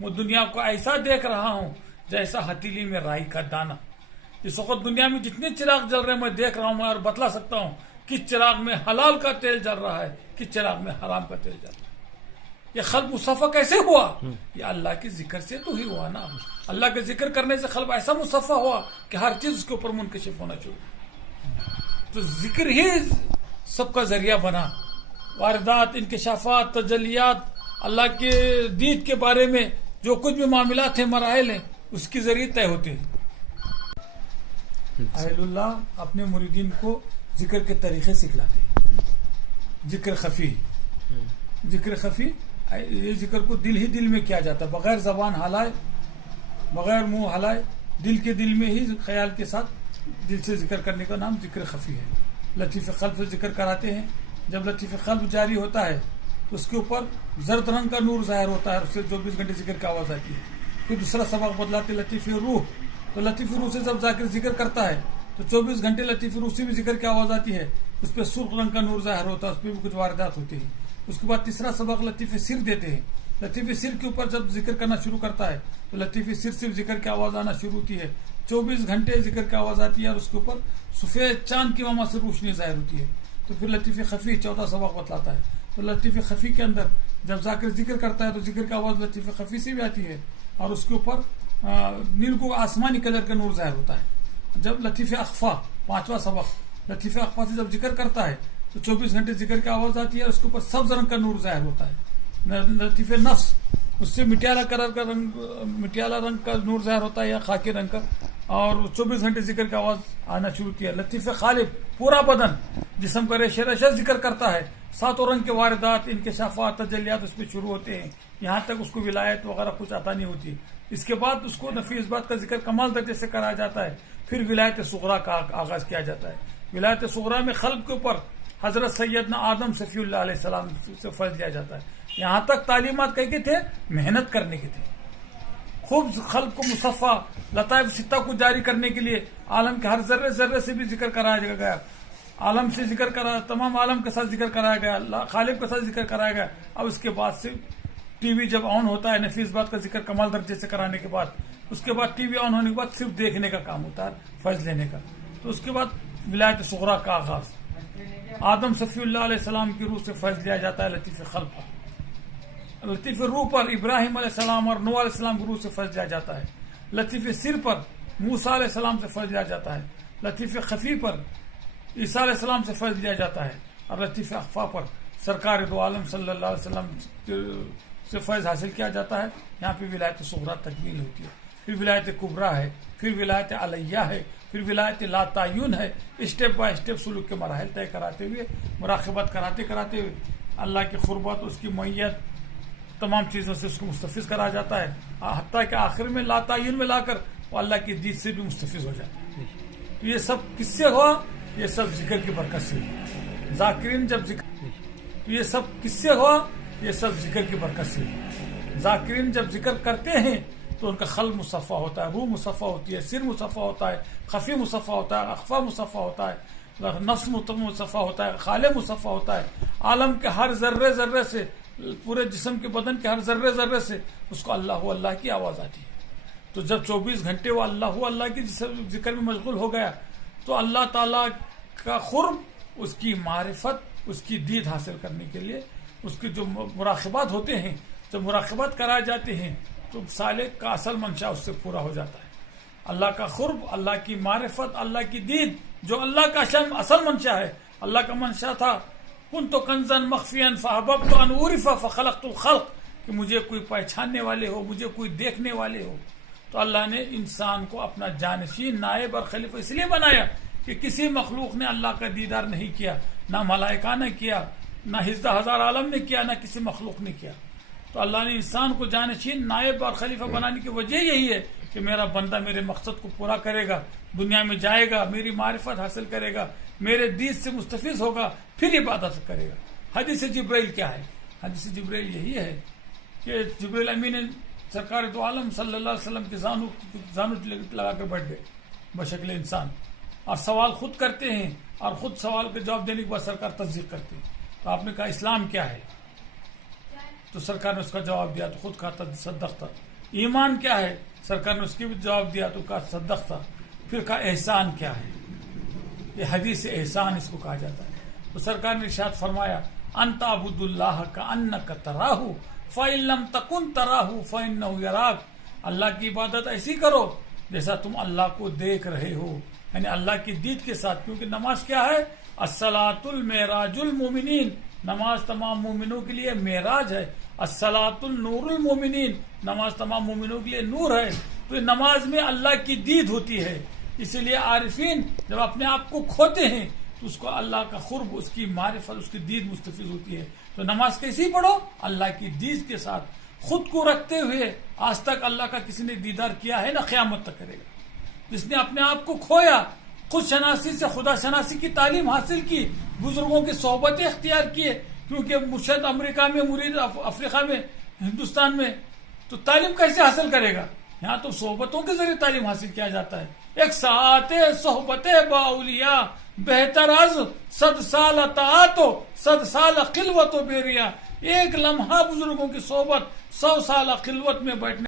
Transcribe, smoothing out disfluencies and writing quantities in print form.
میں دنیا کو ایسا دیکھ رہا ہوں جیسا ہتیلی میں رائی کا دانہ. اس وقت دنیا میں جتنے چراغ جل رہے ہیں میں دیکھ رہا ہوں اور بتلا سکتا ہوں کس چراغ میں حلال کا تیل جل رہا ہے, کس چراغ میں حرام کا تیل جل رہا ہے. یہ قلب مصفہ کیسے ہوا؟ یہ اللہ کے ذکر سے تو ہی ہوا نا. اللہ کے ذکر کرنے سے قلب ایسا مصفہ ہوا کہ ہر چیز اس کے اوپر منکشف ہونا چاہیے. تو ذکر ہی سب کا ذریعہ بنا. واردات, انکشافات, تجلیات, اللہ کے دید کے بارے میں جو کچھ بھی معاملات ہیں, مراحل ہیں, اس کے ذریعے طے ہوتے ہیں. اہل اللہ اپنے مریدین کو ذکر کے طریقے سکھلاتے ہیں. ذکر خفی, ذکر خفی, یہ ذکر کو دل ہی دل میں کیا جاتا ہے, بغیر زبان ہلائے, بغیر منہ ہلائے, دل کے دل میں ہی خیال کے ساتھ دل سے ذکر کرنے کا نام ذکر خفی ہے. لطیف قلب سے ذکر کراتے ہیں. جب لطیف قلب جاری ہوتا ہے تو اس کے اوپر زرد رنگ کا نور ظاہر ہوتا ہے, اس سے 24 گھنٹے ذکر کی آواز آتی ہے. پھر دوسرا سبق بدلاتے لطیف روح, تو لطیف روح سے جب ذاکر ذکر کرتا ہے تو 24 گھنٹے لطیف روح سے بھی ذکر کی آواز آتی ہے. اس پہ سرخ رنگ کا نور ظاہر ہوتا ہے, اس پہ بھی کچھ واردات ہوتی ہیں. اس کے بعد تیسرا سبق لطیف سر دیتے ہیں. لطیف سر کے اوپر جب ذکر کرنا شروع کرتا ہے تو لطیف سر سے ذکر کی آواز آنا شروع ہوتی ہے. 24 گھنٹے ذکر کی آواز آتی ہے اور اس کے اوپر سفید چاند کی وہاں سے روشنی ظاہر ہوتی ہے. تو پھر لطیف خفی 14 سبق بتلاتا ہے. تو لطیف خفی کے اندر جب ذاکر ذکر کرتا ہے تو ذکر کی آواز لطیف خفی سے بھی آتی ہے اور اس کے اوپر نیل کو آسمانی کلر کا نور ظاہر ہوتا ہے. جب لطیف اخفا 5واں سبق, لطیف اخفا سے جب ذکر کرتا ہے تو 24 گھنٹے ذکر کی آواز آتی ہے اور اس کے اوپر سبز رنگ کا نور ظاہر ہوتا ہے. لطیف نفس, اس سے مٹیالہ کلر کا رنگ, مٹیالہ رنگ کا نور ظاہر ہوتا ہے یا خاکی رنگ کا, اور 24 گھنٹے ذکر کی آواز آنا شروع ہوتی ہے. لطیف خالب, پورا بدن جسم کا ریشہ ریشہ ذکر کرتا ہے. 7 رنگ کے واردات, انکشافات, تجلیات اس پہ شروع ہوتے ہیں. یہاں تک اس کو ولایت وغیرہ کچھ عطا نہیں ہوتی. اس کے بعد اس کو نفی اثبات کا ذکر کمال درجے سے کرایا جاتا ہے. پھر ولایت صغریٰ کا آغاز کیا جاتا ہے. ولایت صغریٰ میں قلب کے اوپر حضرت سیدنا آدم صفی اللہ علیہ السلام سے فیض لیا جاتا ہے. یہاں تک تعلیمات کہیں کے تھے, محنت کرنے کے تھے. خوب قلب کو مصفہ لطائف ستہ کو جاری کرنے کے لیے عالم کے ہر ذرے ذرے سے بھی ذکر کرایا گیا. عالم سے ذکر کرایا, تمام عالم کے ساتھ ذکر کرایا گیا, خالق کے ساتھ ذکر کرایا گیا. اب اس کے بعد سے ٹی وی جب آن ہوتا ہے نفی اثبات کا ذکر کمال درجے سے کرانے کے بعد, اس کے بعد ٹی وی آن ہونے کے بعد صرف دیکھنے کا کام ہوتا ہے, فیض لینے کا. تو اس کے بعد ولایت صغریٰ کا آغاز, آدم صفی اللہ علیہ السلام کی روح سے فیض لیا جاتا ہے. لطیف قلب پر, لطیف روح پر ابراہیم علیہ السلام اور نوح علیہ السلام کی روح سے فیض لیا جاتا ہے. لطیف سر پر موسیٰ علیہ السلام سے فیض لیا جاتا ہے. لطیف خفی پر عیسیٰ علیہ السلام سے فیض لیا جاتا ہے. اور لطیف اخفا پر سرکار دو عالم صلی اللہ علیہ وسلم سے فیض حاصل کیا جاتا ہے. یہاں پہ ولایت صغریٰ تکمیل ہوتی ہے. پھر ولایت کبریٰ ہے, پھر ولایت علیہ ہے, پھر ولایت لا تعین ہے. اسٹیپ بائی اسٹیپ سلوک کے مراحل طے کراتے ہوئے, مراقبت کراتے ہوئے اللہ کی قربت, اس کی معیت, تمام چیزوں سے اس کو مستفیض کرا جاتا ہے. حتیٰ کہ آخر میں لا تعین میں لا کر وہ اللہ کی دید سے بھی مستفیض ہو جاتا ہے. تو یہ سب کس سے ہوا؟ یہ سب ذکر کی برکت سے. ذاکرین جب ذکر, تو یہ سب کس سے ہوا؟ یہ سب ذکر کی برکت سے. ذاکرین جب ذکر کرتے ہیں تو ان کا قلب مصفہ ہوتا ہے, روح مصفہ ہوتی ہے, سر مصفہ ہوتا ہے, خفی مصفہ ہوتا ہے, اخفا مصفہ ہوتا ہے, نفس مصفہ ہوتا ہے, خالق مصفہ ہوتا ہے. عالم کے ہر ذرے ذرے سے, پورے جسم کے بدن کے ہر ذرے ذرے سے اس کو اللہ کی آواز آتی ہے. تو جب 24 گھنٹے وہ اللہ کی ذکر میں مشغول ہو گیا تو اللہ تعالیٰ کا قرب, اس کی معرفت, اس کی دید حاصل کرنے کے لیے اس کے جو مراقبات ہوتے ہیں, جب مراقبات کرائے جاتے ہیں تو سالک کا اصل منشا اس سے پورا ہو جاتا ہے. اللہ کا قرب, اللہ کی معرفت, اللہ کی دید, جو اللہ کا اصل منشا ہے. اللہ کا منشا تھا کنت کنزن مخفیا فاحببت ان اعرف فخلقت الخلق, کہ مجھے کوئی پہچاننے والے ہو, مجھے کوئی دیکھنے والے ہو. تو اللہ نے انسان کو اپنا جانشین, نائب اور خلیفہ اس لیے بنایا کہ کسی مخلوق نے اللہ کا دیدار نہیں کیا, نہ ملائکہ نے کیا, نہ 10,000 عالم نے کیا, نہ کسی مخلوق نے کیا. تو اللہ نے انسان کو جانشین, نائب اور خلیفہ بنانے کی وجہ یہی ہے کہ میرا بندہ میرے مقصد کو پورا کرے گا, دنیا میں جائے گا, میری معرفت حاصل کرے گا, میرے دید سے مستفیض ہوگا, پھر عبادت کرے گا. حدیث جبرائیل کیا ہے؟ حدیث جبرائیل یہی ہے کہ جبرائیل امین سرکار دو عالم صلی اللہ علیہ وسلم کے زانو لگا کر بیٹھ گئے بشکل انسان, اور سوال خود کرتے ہیں اور خود سوال کے جواب دینے کے بعد سرکار تصدیق کرتے ہیں. تو آپ نے کہا اسلام کیا ہے؟ تو سرکار نے اس کا جواب دیا تو خود کہا صدقتا. ایمان کیا ہے؟ سرکار نے اس کی بھی جواب دیا تو کہا صدقتا. پھر کہا احسان کیا ہے؟ یہ حدیث احسان اس کو کہا جاتا ہے. تو سرکار نے ارشاد فرمایا انت عبد اللہ کانک تراہ فإن لم تکن تراہ فإنہ یراک. اللہ کی عبادت ایسی کرو جیسا تم اللہ کو دیکھ رہے ہو، یعنی اللہ کی دید کے ساتھ. کیونکہ نماز کیا ہے؟ الصلاۃ المعراج المومنین، نماز تمام مومنوں کے لیے معراج ہے. الصلاۃ النور المومنین، نماز تمام مومنوں کے لیے نور ہے. تو نماز میں اللہ کی دید ہوتی ہے. اسی لیے عارفین جب اپنے آپ کو کھوتے ہیں تو اس کو اللہ کا قرب، اس کی معرفت، اس کی دید مستفیض ہوتی ہے. تو نماز کیسی پڑھو؟ اللہ کی دید کے ساتھ، خود کو رکھتے ہوئے. آج تک اللہ کا کسی نے دیدار کیا ہے نہ قیامت تک کرے گا. جس نے اپنے آپ کو کھویا، خود شناسی سے خدا شناسی کی تعلیم حاصل کی، بزرگوں کی صحبتیں اختیار کیے. کیونکہ مرشد امریکہ میں، مرید افریقہ میں، ہندوستان میں، تو تعلیم کیسے حاصل کرے گا؟ یہاں تو صحبتوں کے ذریعے تعلیم حاصل کیا جاتا ہے. ایک ساعت صحبت با اولیاء بہتر از 100 سال اطاعت و 100 سال خلوت و بیریا. ایک لمحہ بزرگوں کی صحبت 100 سال خلوت میں بیٹھنے